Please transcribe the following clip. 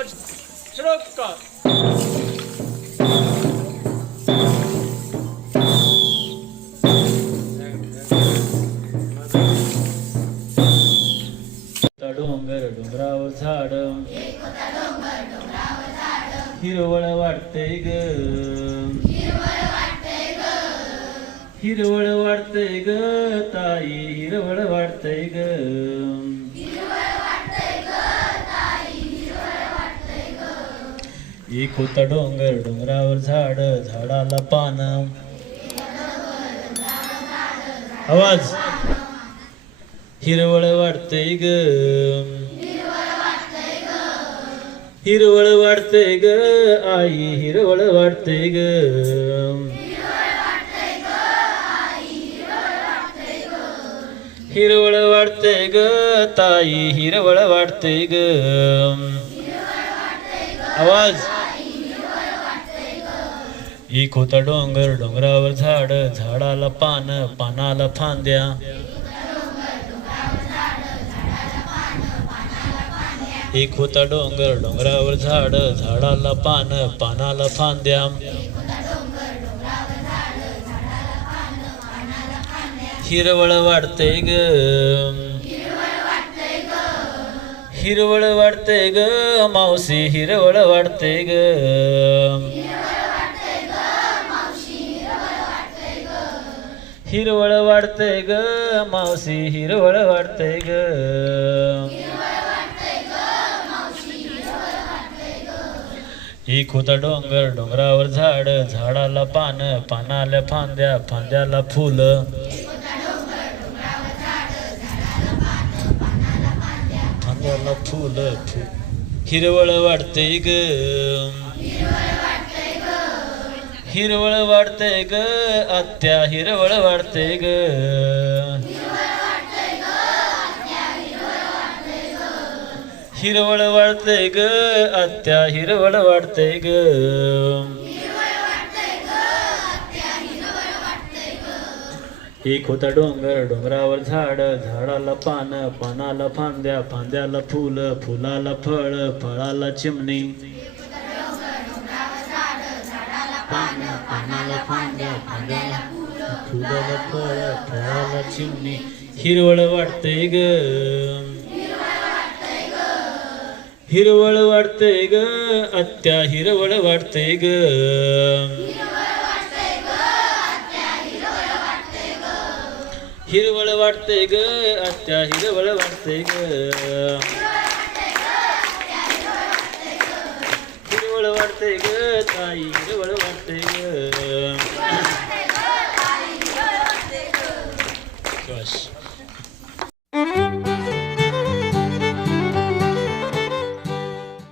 श्लोक डोंगर डोंगरावर झाड हिरवळ वाटते ग हिरवळ वाटते ग ताई हिरवळ वाटते ग एक होता डोंगर डोंगरावर झाड झाडाला पान आवाज हिरवळ वाटते ग हिरवळ वाटते ग आई हिरवळ वाटते ग हिरवळ वाटते ग ताई हिरवळ वाटते ग आवाज एक होता डोंगर डोंगरावर झाड झाडाला पान पानाला फांद्या एक होता डोंगर डोंगरावर झाड झाडाला पान पानाला फांद्या हिरवळ वाटते ग हिरवळ वाटते ग मावशी हिरवळ वाटते ग हिरवळ वाटते ग मावशी हिरवळ वाटते ग एक होता डोंगर डोंगरावर झाड झाडाला पान पानाला फांद्या फांद्याला फुल फांद्याला फुल हिरवळ वाटते ग हिरवळ वाटते ग आत्या हिरवळ वाटते ग हिरवळ वाटते ग आत्या हिरवळ वाटते ग एक होता डोंगर डोंगरावर झाड झाडाला पान पानाला फांद्या फांद्याला फुल फुलाला फळ फळाला चिमणी पानाला फांद्या फांद्याला फुलाला फळ फळाला चिमणी हिरवळ वाटते ग हिरवळ वाटते ग आत्या हिरवळ वाटते ग हिरवळ वाटते ग आत्या हिरवळ वाटते ग हिरवळ वाटते ग ताई हिरवळ वाटते ग